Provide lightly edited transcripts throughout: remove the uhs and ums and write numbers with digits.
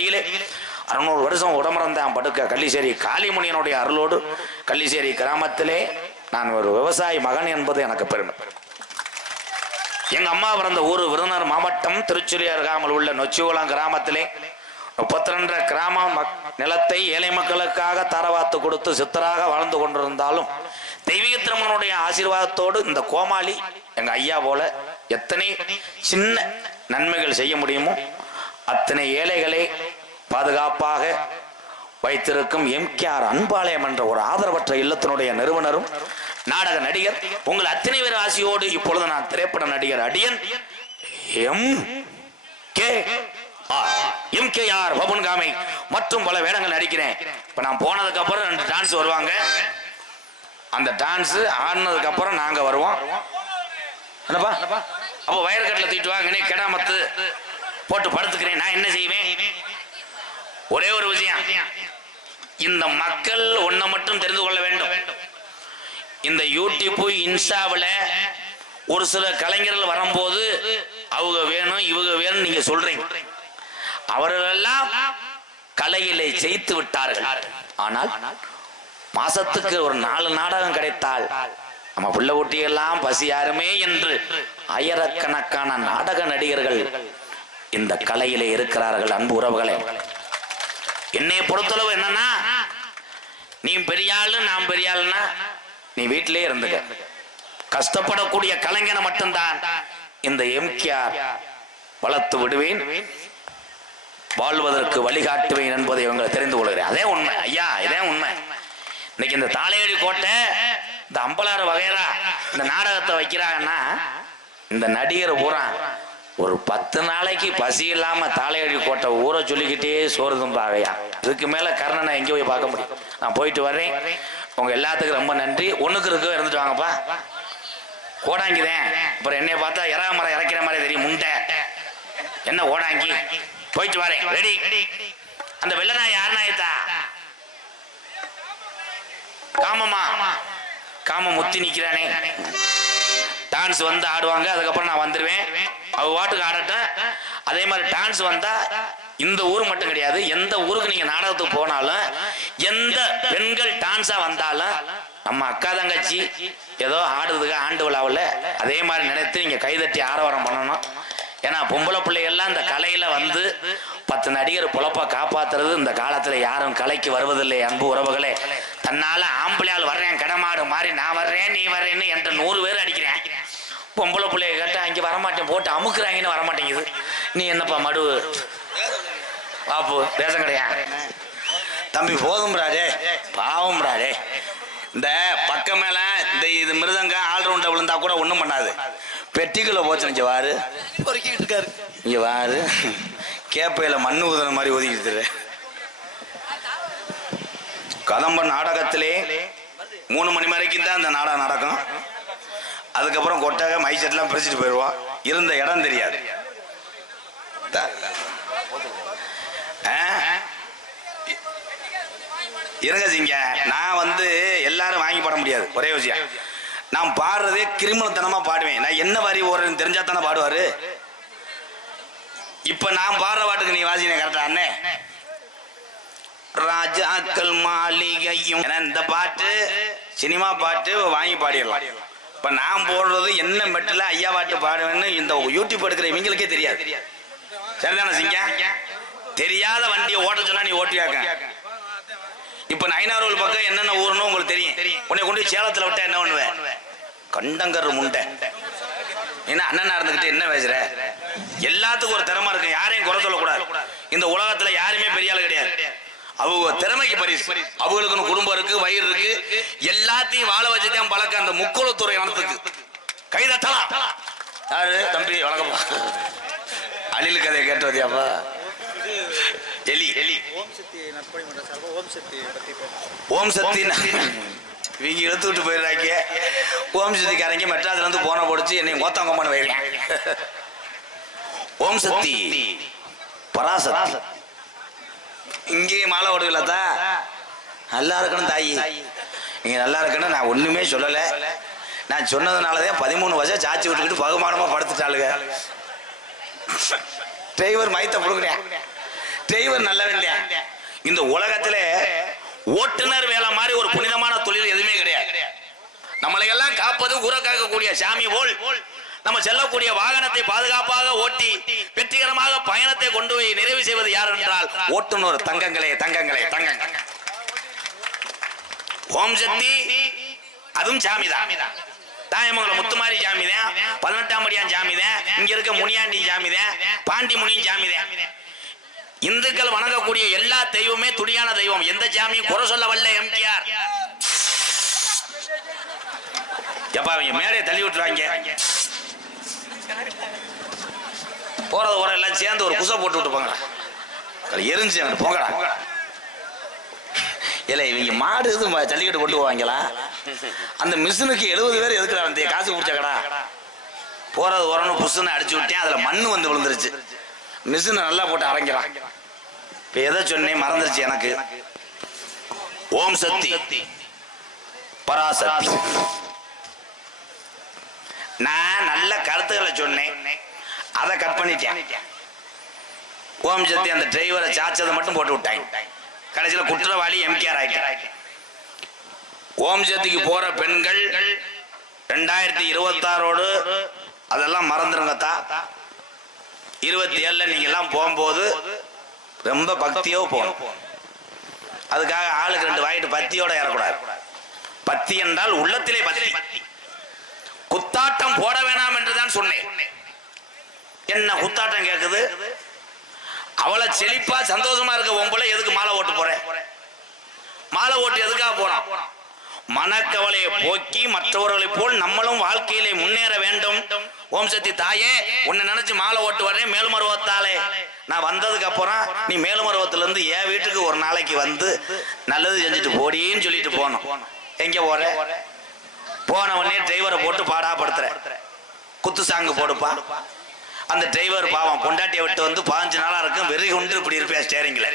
வழியிலே 600 வருஷம் உடம்புறந்தான் படுக்க கள்ளிசேரி காளிமுனியனுடைய அருளோடு கள்ளிசேரி கிராமத்திலே நான் ஒரு விவசாயி மகன் என்பது எனக்கு பெருமை. எங்க அம்மா பிறந்த ஊர் விருதுநகர் மாவட்டம் திருச்சுழி அருகாமல் உள்ள நொச்சிகுளம் கிராமத்திலே 32 கிராம நிலத்தை ஏழை மக்களுக்காக தரவாத்து கொடுத்து சித்தராக வாழ்ந்து கொண்டிருந்தாலும் தெய்வீக திருமணனுடைய ஆசீர்வாதத்தோடு இந்த கோமாளி எங்க ஐயா போல எத்தனை சின்ன நன்மைகள் செய்ய முடியுமோ அத்தனை ஏழைகளை பாதுகாப்பாக வைத்திருக்கும் எம்கேஆர் அன்பாலயம் என்ற ஒரு ஆதரவற்ற இல்லத்தினுடைய நிறுவனரும் நாடக நடிகர் உங்கள் அத்தனை பேர் ஆசையோடு இப்பொழுது நான் திரைப்பட நடிகர் அடியன் எம்கேஆர் பபுன்காமை மற்றும் பல வேடங்கள் நடிக்கிறேன். இப்ப நான் போனதுக்கு அப்புறம் 2 டான்ஸ் வருவாங்க. அந்த டான்ஸ் ஆடினதுக்கு அப்புறம் நாங்க வருவோம். என்னப்பா அப்ப வயற்கட்டில தூக்கிட்டு வாங்க கெடாமத்து போட்டு படுத்துக்கிறேன். நான் என்ன செய்வேன்? ஒரே ஒரு விஷயம், இந்த மக்கள் ஒன்றை மட்டும் தெரிந்து கொள்ள வேண்டும். இந்த யூடியூப் இன்ஸ்டாவில் ஒரு சில கலைஞர்கள் வரும்போது அவங்க வேணும் இவங்க வேணும் நீங்க சொல்றீங்க. அவர்களெல்லாம் கலையிலே ஜெயித்து விட்டார்கள். ஆனால் மாசத்துக்கு ஒரு 4 நாடகம் கிடைத்தால் நம்ம புள்ள ஊட்டியெல்லாம் பசி யாருமே என்று ஆயிரக்கணக்கான நாடக நடிகர்கள் இந்த கலையிலே இருக்கிறார்கள். அன்பு உறவுகளே, என்னை பொறுத்தளவு என்னன்னா, நீ பெரிய ஆளு நான் பெரிய ஆளுன்னா நீ வீட்டிலே இருந்துக்க. கஷ்டப்படக்கூடிய கலைஞனை மட்டும்தான் இந்த எம்கேஆர் வளர்த்து விடுவேன், வாழ்வதற்கு வழிகாட்டுவேன் என்பதை இவங்க தெரிந்து கொள்கிறேன். அதே உண்மை ஐயா, இதே உண்மை. இன்னைக்கு இந்த தாளையடி கோட்டை, இந்த அம்பலாறு வகைரா இந்த நாடகத்தை வைக்கிறாங்கன்னா இந்த நடிகர் பூரா ஒரு 10 நாளைக்கு பசி இல்லாம தாளையடி கோட்டை ஊற சொல்லிக்கிட்டே சோறுதும் பாவையா. இதுக்கு மேல கர்ணனை எங்கே போய் பார்க்க முடியும்? நான் போயிட்டு வர்றேன். உங்க எல்லாத்துக்கும் ரொம்ப நன்றி. ஒண்ணுக்கு இருக்கு இருந்துட்டு வாங்கப்பா. ஓடாங்கிதேன். அப்புறம் என்னைய பார்த்தா இறா மரம் இறக்கிற மாதிரி தெரியும். முண்டை என்ன ஓடாங்கி. போயிட்டு வரேன். ரெடி. அந்த வெள்ளநாய் யார் நாயத்தா? காமமா. காம முத்தி நிக்கிறானே. டான்ஸ் வந்து ஆடுவாங்க. அதுக்கப்புறம் நான் வந்துருவேன். அவ வாட்டுக்கு ஆடட்டும். அதே மாதிரி டான்ஸ் வந்தா இந்த ஊர் மட்டும் கிடையாது, எந்த ஊருக்கு நீங்க நாடகத்துக்கு போனாலும் எந்த பெண்கள் டான்ஸா வந்தாலும் நம்ம அக்கா தங்கச்சி ஏதோ ஆடுறதுக்கு ஆண்டு விழாவில் அதே மாதிரி நினைத்து நீங்க கைதட்டி ஆரவாரம் பண்ணணும். ஏன்னா பொம்பளை பிள்ளைகள்லாம் இந்த கலையில வந்து 10 நடிகர் பொழப்பா காப்பாத்துறது இந்த காலத்துல யாரும் கலைக்கு வருவதில்லை. அன்பு உறவுகளே, தன்னால ஆம்பளையால் வர்றேன் கடமாடு மாதிரி நான் வர்றேன் நீ வர்றேன்னு என்ற 100 பேர் அடிக்கிறேன். பொம்பளை பிள்ளைய கேட்டா அங்கே வரமாட்டேன் போட்டு அமுக்குறாங்கன்னு வரமாட்டேங்குது. நீ என்னப்பா மடு பாப்பு பேசம் கிடையாது. தம்பி போதும் ராஜே, பாவம் ராஜே. இந்த பக்கம் மேல இந்த இது மிருதங்க ஆல்ரவுண்ட விழுந்தா கூட ஒண்ணும் பண்ணாது. பெட்டிக்குள்ள போச்சு. இங்க வாரு, இங்க வாரு, கேப்பையில மண்ணு ஊதுன மாதிரி ஒதுக்கிட்டு. கதம்ப நாடகத்திலே 3 மணி வரைக்கும் தான் இந்த நாடகம் நடக்கும். அதுக்கப்புறம் கொட்டாக மைசெட்லாம் பிரிச்சுட்டு போயிடுவான். இருந்த இடம் தெரியாது. இருங்க சிங்க, நான் வந்து எல்லாரும் வாங்கி பாட முடியாது. ஒரே விஷயம், நான் பாடுறதே கிரிமினல்தனமா பாடுவேன். நான் என்ன வரி ஓடுறேன்னு தெரிஞ்சா தானே பாடுவாரு. இப்ப நான் பாடுற பாட்டுக்கு நீ வாசினே கரெக்டா அண்ணே? ராஜாக்கள் மாளிகையும் இந்த பாட்டு சினிமா பாட்டு வாங்கி பாடிடலாம். இப்ப நான் போடுறது என்ன மெட்டில் ஐயா பாட்டு பாடுவேன்னு இந்த யூடியூப் எடுக்கிற இவங்களுக்கே தெரியாது. சரிதானே சிங்க? தெரியாத வண்டியை ஓட்ட சொன்னா நீ ஓட்டியாக்க. இப்ப நயினாரோல் பக்கம் என்னென்ன ஊருன்னு உங்களுக்கு தெரியும். உன்னை கொண்டு சேலத்துல விட்டா என்ன பண்ணுவேன்? கண்டங்கர் முண்டை. என்ன அண்ணனா இருந்துகிட்டு என்ன பேசுற? எல்லாத்துக்கும் ஒரு திறமை இருக்கு, யாரையும் குறை சொல்லக்கூடாது. இந்த உலகத்துல யாருமே பெரிய ஆளு கிடையாது. அவங்க திறமைக்கு பரிசு. அவங்களுக்குன்னு குடும்பம் இருக்கு, வயிறு இருக்கு, எல்லாத்தையும் வாழ வச்சுதான் பழக்க. அந்த முக்குளத்துறை இனத்துக்கு கைதட்டலாம். யாரு தம்பி வழக்கமா அழில் கதையை கேட்டு வதியாப்பா? எலி ஓம் சக்தி இவங்க இழுத்து விட்டு போயிடுறாங்க. ஓம் சக்திக்காரங்க மெட்ராஸ்ல இருந்து போன போடுச்சு என்னை மோத்தங்கம்மான்னு வைக்கிறேன். ஓம் சக்தி பராசக்தி இங்கேயே மாலை ஓடுகளா? நல்லா இருக்கணும் தாயி, நீங்க நல்லா இருக்கணும். நான் ஒண்ணுமே சொல்லலை. நான் சொன்னதுனாலதான் 13 வருஷம் சாச்சி விட்டுக்கிட்டு பகுமானமா படுத்துட்டாளுங்க. டிரைவர் மைத்த புடுங்குறேன். டிரைவர் நல்லவன் இல்லையா? இந்த உலகத்துல ஓட்டுநர் வேலை மாதிரி ஒரு புனிதமான தொழில் எதுவுமே கிடையாது. நம்மளை எல்லாம் காப்பது ஊரை காக்கக்கூடிய சாமி போல் நம்ம செல்லக்கூடிய வாகனத்தை பாதுகாப்பாக ஓட்டி வெற்றிகரமாக பயணத்தை கொண்டு போய் நிறைவு செய்வது யார் என்றால் ஓட்டுநர். தங்கங்களே தங்கங்களே தங்கங்கள். ஓம் சக்தி அதுவும் சாமி தான். தாயமங்கலம் முத்துமாரி சாமி தான், 18ஆம் படியான் சாமி தான், இங்க இருக்க முனியாண்டி சாமி தான், பாண்டி முனியும் சாமி தான். இந்துக்கள் வணங்கக்கூடிய எல்லா தெய்வமே துடியான தெய்வம். எந்த சாமியும் குறை சொல்ல வல்ல எம்ஜிஆர். எப்பா அவங்க மேடையை தள்ளி விட்டுருவாங்க. போறது போற எல்லாம் சேர்ந்து ஒரு குசை போட்டு விட்டு போங்க. எரிஞ்சு போங்கடா. இல்ல இவங்க மாடு இது ஜல்லிக்கட்டு கொண்டு போவாங்களா? அந்த மிஷினுக்கு 70 பேர் எதுக்குடா வந்து காசு குடிச்சக்கடா? போறது ஓரன்னு புஷ்ன்னு அடிச்சு விட்டேன். அதுல மண்ணு வந்து விழுந்துருச்சு. மிஷினை நல்லா போட்டு அரைங்கிறான். இப்ப எதை சொன்னேன் மறந்துருச்சு எனக்கு. ஓம் சக்தி பராசக்தி. நான் நல்ல கருத்துக்களை சொன்னேன், அதை கட் பண்ணிட்டேன். ஓம் சக்தி அந்த டிரைவரை சாச்சதை மட்டும் போட்டு விட்டாங்க. கடைசியில் குற்றவாளி எம்கேஆர் ஆயிட்டாங்க. ஓம் சக்திக்கு போற பெண்கள் 2026 அதெல்லாம் மறந்துருங்கத்தா. 27 நீங்க எல்லாம் போகும்போது ரொம்ப பக்தியோ போகணும். அதுக்காக ஆளுக்கு 2 வாங்கிட்டு பத்தியோட ஏறக்கூடாது. பத்தி என்றால் உள்ளத்திலே பத்தி. குத்தாட்டம் போட வேணாம் என்றுதான் சொன்னேன். என்ன குத்தாட்டம் கேட்குது? அவளை செழிப்பா சந்தோஷமா இருக்க உங்களை எதுக்கு மாலை ஓட்டு போற? மாலை ஓட்டு எதுக்காக போறோம்? மனக்கவலையை போக்கி மற்றவர்களை போல் நம்மளும் வாழ்க்கையிலே முன்னேற வேண்டும். ஓம் சக்தி தாயே உன்னை நினைச்சு மாலை ஓட்டு வரேன். மேலுமருவத்தாலே நான் வந்ததுக்கு அப்புறம் நீ மேலுமருவத்துல இருந்து என் வீட்டுக்கு ஒரு நாளைக்கு வந்து நல்லது செஞ்சுட்டு போடின்னு சொல்லிட்டு போனோம். எங்க போற? போன உடனே டிரைவரை போட்டு பாடாப்படுத்துற. குத்து சாங்கு போடுப்பா. அந்த டிரைவர் பாவம் பொண்டாட்டியை விட்டு வந்து 15 நாளா இருக்கும். வெறி கொண்டு இப்படி இருப்பேன் ஸ்டேரிங்ல.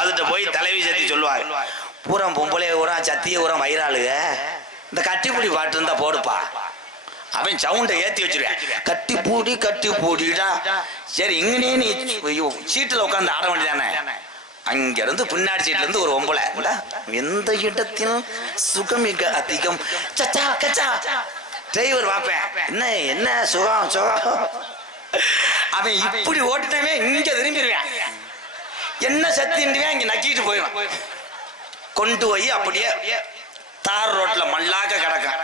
அதுட்ட போய் தலைவி சத்தி சொல்லுவாங்க, பூரம் பொம்பளைய ஊரம் சத்திய ஊரம் வயிறாளுக, இந்த கட்டிப்பூடி பாட்டு இருந்தா போடுப்பா. அவன் சவுண்டை ஏத்தி வச்சிருவேன். கட்டி பூடிடா. சரி இங்கனே நீ சீட்டுல உட்காந்து ஆட வேண்டியதானே. அங்க இருந்து பின்னாடி சீட்ல இருந்து ஒரு ஒம்பளை, எந்த இடத்திலும் சுகமிக அதிகம் சச்சா கச்சா. டிரைவர் பார்ப்பேன், என்ன என்ன சுகம் சுகம். அவன் இப்படி ஓட்டுனவே இங்க திரும்பிடுவேன். என்ன சத்தின்டுவேன் இங்க நக்கிட்டு போயிடுவான். கொண்டு போய் அப்படியே தார் ரோட்ல மல்லாக்க கிடக்கும்.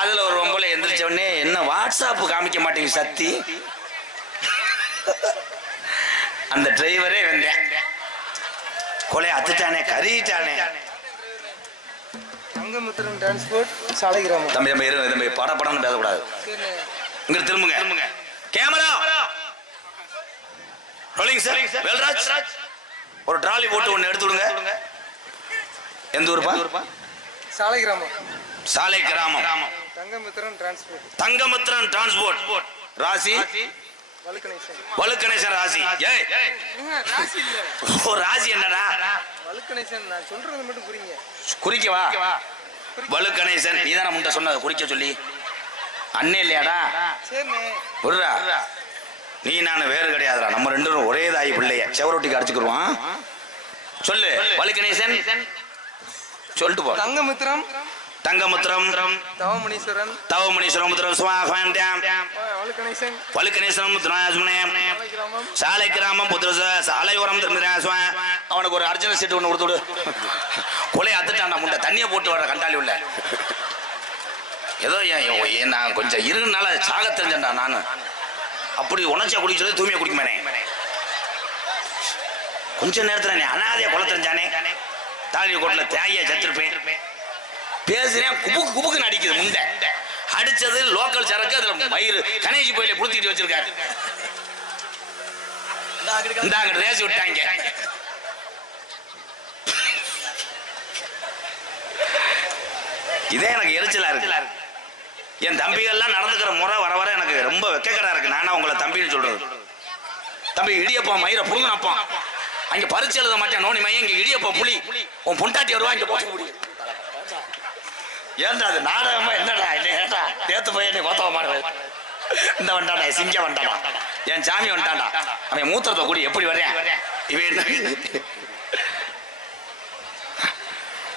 அதுல ஒரு ஒம்பளை எந்திரிச்ச உடனே, என்ன வாட்ஸ்அப் காமிக்க மாட்டேங்க சத்தி. அந்த டிரைவரே வந்தேன், கொலை அத்துட்டானே கறிட்டானே. தங்கமுத்திரம் டிரான்ஸ்போர்ட் சாலை கிராமம். தம்பி தம்பி இரு தம்பி, படப்படன்னு பேசக்கூடாது. இங்க திரும்புங்க. Camera rolling sir. வேல்ராஜ் ஒரு டிராலி போட்டு ஒன்னு எடுத்து விடுங்க. எந்த ஊருப்பா? சாலை கிராமம். சாலை கிராமம். தங்கமுத்திரம் டிரான்ஸ்போர்ட். தங்கமுத்திரம் டிரான்ஸ்போர்ட். ராசி வலுக்கணேசன். ராசி ராசி இல்ல. ஓ ராசி என்னடா? வலுக்கணேசன். நான் சொல்றது மட்டும் புரியுங்க. குறிக்கவா? வலுக்கணேசன் நீதான முன்ன சொன்னது குறிக்க சொல்லி. அண்ணே இல்லையாடா? விடுறா. நீ நான் வேறு கிடையாதுடா. நம்ம 2 பேரும் ஒரே தாய் பிள்ளைய செவரொட்டிக்கு அடிச்சுக்கிடுவான். சொல்லு. வலுக்கணேசன் சொல்லிட்டு போ. தங்கமுத்திரம். தவமுனீஸ்வரன். முத்திரம் வலுக்கணேசன் சாலை கிராமம் சாலையோரம். அவனுக்கு ஒரு அர்ஜுன சீட்டு ஒண்ணு கொடுத்து விடு. கொலை அத்துட்டான்டா முண்டை. தண்ணியை போட்டு வர கண்டாலி உள்ள. ஏதோ நான் கொஞ்சம் இருனால சாக தெரிஞ்சேன்டா நானு. அப்படி உணர்ச்சியா குடிக்க சொல்லி தூய்மையா குடிக்குமானே. கொஞ்ச நேரத்துல நீ அனாதைய கொலை தெரிஞ்சானே. தாலி கோட்டில் தேய சத்திருப்பேன். பேசுறேன், குபுக்கு அடிக்குது முண்டை. அடிச்சது லோக்கல் சரக்கு. அதுல மயிறு கணேசி போயில புளுத்திட்டு வச்சிருக்காரு. இந்தாங்க ரேசி விட்டாங்க. இதே எனக்கு எரிச்சலா இருக்கு. என் தம்பிகள்லாம் நடந்துக்கிற முறை வர வர எனக்கு ரொம்ப வெக்கக்கடா இருக்கு. நானா உங்களை தம்பின்னு சொல்றது. தம்பி இடியப்பா மயிரை புடுங்கப்பா. அங்க பரிச்சு எழுத மாட்டேன் நோனி மையம். இங்க இடியப்பா புலி உன் பொண்டாட்டி வருவா. இங்க போட்டு முடியும். ஏன்டா அது நாடகமா என்னடா? இல்லையா நேத்து போய் என்னை கோத்தவ மாட்டேன். இந்த வண்டாடா சிங்க வண்டாடா. என் சாமி வந்துட்டான்டா, அவன் மூத்திரத்தை கூடி எப்படி வரேன் இவன் என்ன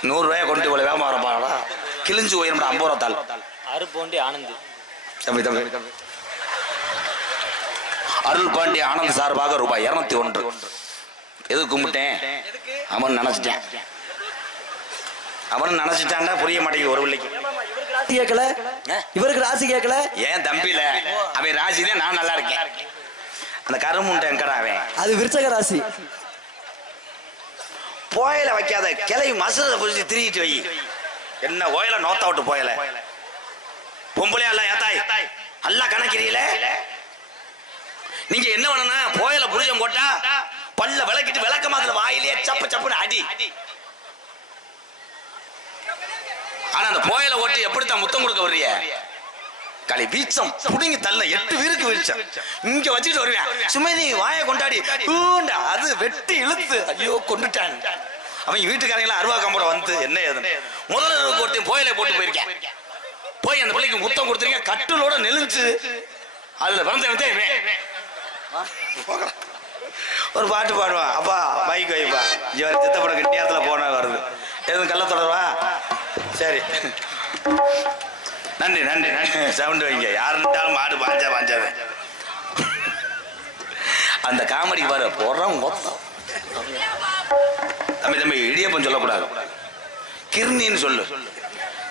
100 ரூபாயை கொண்டு இவ்வளவு வியாபாரம் பாடா கிழிஞ்சு போயிருந்தா 50 ரூபா தாள் அருப்போண்டி ஆனந்த் தம்பி அருள் பாண்டி ஆனந்த் சார்பாக ரூபாய் 201. எது கும்பிட்டேன் அவன் நினைச்சிட்டான்டா புரிய மாட்டேங்குது ஒரு பிள்ளைக்கு. கேட்கல இவருக்கு ராசி கேட்கல ஏன் தம்பில அவன் ராசிதான் நான் நல்லா இருக்கேன். அந்த கருமுண்டை எங்கடா அவன்? அது விருச்சக ராசி. போயில வைக்காத கிளை மசத புரிஞ்சு திரிகிட்டு வை. என்ன ஓயில நோத்தா விட்டு போயல பொம்பளையா இல்ல ஏத்தாய் நல்லா கணக்கிறீல. நீங்க என்ன பண்ணனா போயில புரிஞ்சம் போட்டா பல்ல விளக்கிட்டு விளக்க மாதிரி வாயிலே சப்பு சப்புன்னு அடி. ஆனா அந்த போயில ஓட்டி எப்படித்தான் முத்தம் கொடுக்க வர்றிய? களி வீச்சம் புடிங்கி தள்ள 8 பேருக்கு வீச்சம் இங்க வச்சுட்டு வருவேன். சுமதி வாயை கொண்டாடி அது வெட்டி இழுத்து ஐயோ கொண்டுட்டான். அவன் வீட்டுக்காரங்கள அருவா கம்பட வந்து என்ன ஏது முதல்ல போட்டு போயில போட்டு போயிருக்கேன். போய் அந்த பிள்ளைக்கு முத்தம் கொடுத்துருக்கேன். கட்டுலோட நெளிஞ்சு அதுல பிறந்த ஒரு பாட்டு பாடுவான். அப்பா பைக் வைப்பா இவர் சித்தப்பட நேரத்துல போன வருது எதுவும் கள்ள தொடர்வா. சரி நன்றி நன்றி சவுண்ட் வைங்க. யாருன்ட்டாலும் மாடு பாஞ்சாது. அந்த காமெடிக்கு பாரு போடுறோம் மொத்தம். தம்பி இடியப்பம் சொல்லக்கூடாது, கிர்னின்னு சொல்லு.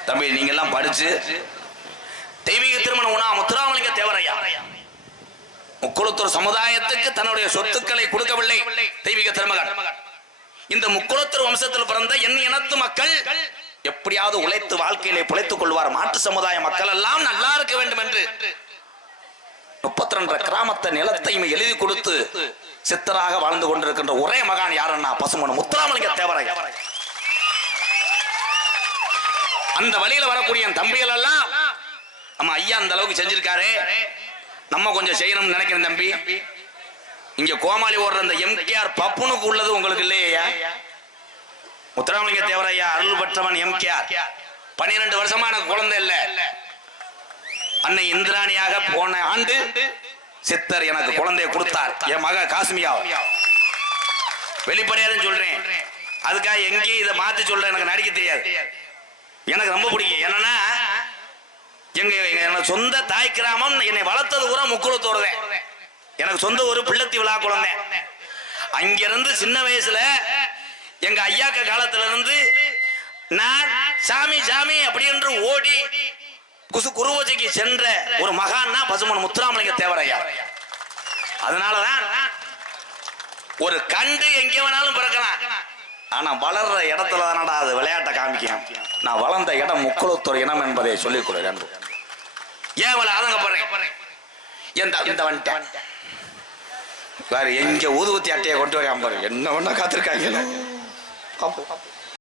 தம்பி நீங்க எல்லாம் படிச்சு தெய்வீக திருமண உணா முத்துராமலிங்க தேவரையா முக்குளத்தூர் சமுதாயத்துக்கு தன்னுடைய சொத்துக்களை கொடுக்கவில்லை தெய்வீக திருமகன். இந்த முக்குளத்தூர் வம்சத்தில் பிறந்த என் இனத்து மக்கள் எப்படியாவது உழைத்து வாழ்க்கையிலே பிழைத்துக் கொள்வார். மாற்று சமுதாய மக்கள் எல்லாம் நல்லா இருக்க வேண்டும் என்று 32 கிராமத்தை நிலத்தையும் எழுதி கொடுத்து சித்தராக வாழ்ந்து கொண்டிருக்கின்ற ஒரே மகான் யாருன்னா பசுமன் முத்துராமலிங்க தேவரையா. அந்த வழியில வரக்கூடிய தம்பிகள் எல்லாம் நம்ம ஐயா அந்த அளவுக்கு செஞ்சிருக்காரு, நம்ம கொஞ்சம் செய்யணும்னு நினைக்கிறேன் தம்பி. இங்க கோமாளி ஓடுற அந்த எம்கேஆர் பப்புனுக்கு உள்ளது உங்களுக்கு இல்லையா? முத்துராமலிங்க தேவரையா அருள் பெற்றவன் எம்கேஆர். 12 வருஷமா எனக்கு குழந்தை இல்ல. அன்னை இந்திராணியாக போன ஆண்டு சித்தர் எனக்கு குழந்தையை கொடுத்தார். என் மக காஸ்மியா வெளிப்படையாக சொல்றேன். அதுக்காக எங்கேயும் இதை மாத்தி சொல்றேன். எனக்கு நடிக்க தெரியாது, எனக்கு ரொம்ப பிடிக்கும். என்னன்னா எங்க சொந்த தாய் கிராமம், என்னை வளர்த்தது கூட முக்குளத்தோடு. எனக்கு சொந்த ஒரு பிள்ளைத்தி விழா குழந்தை. அங்கிருந்து சின்ன வயசுல எங்க ஐயாக்க காலத்துல இருந்து நான் சாமி சாமி அப்படி என்று ஓடி குருவஜைக்கு சென்ற ஒரு மகான்னா பசுமன் முத்துராமலிங்க தேவரையா. அதனாலதான் ஒரு கண்டு எங்கே வேணாலும் பிறக்கலாம், ஆனா வளர்ற இடத்துல தானடா அது விளையாட்டை காமிக்கும். நான் வளர்ந்த இடம் முக்குளத்தூர் இனம் என்பதை சொல்லிக் கொடு. ஏன் ஆதங்கப்படுறேன்? இந்த வந்துட்டேன் வேற எங்க ஊதுவத்தி அட்டையை கொண்டு வர என்ன ஒண்ணா காத்திருக்காங்க.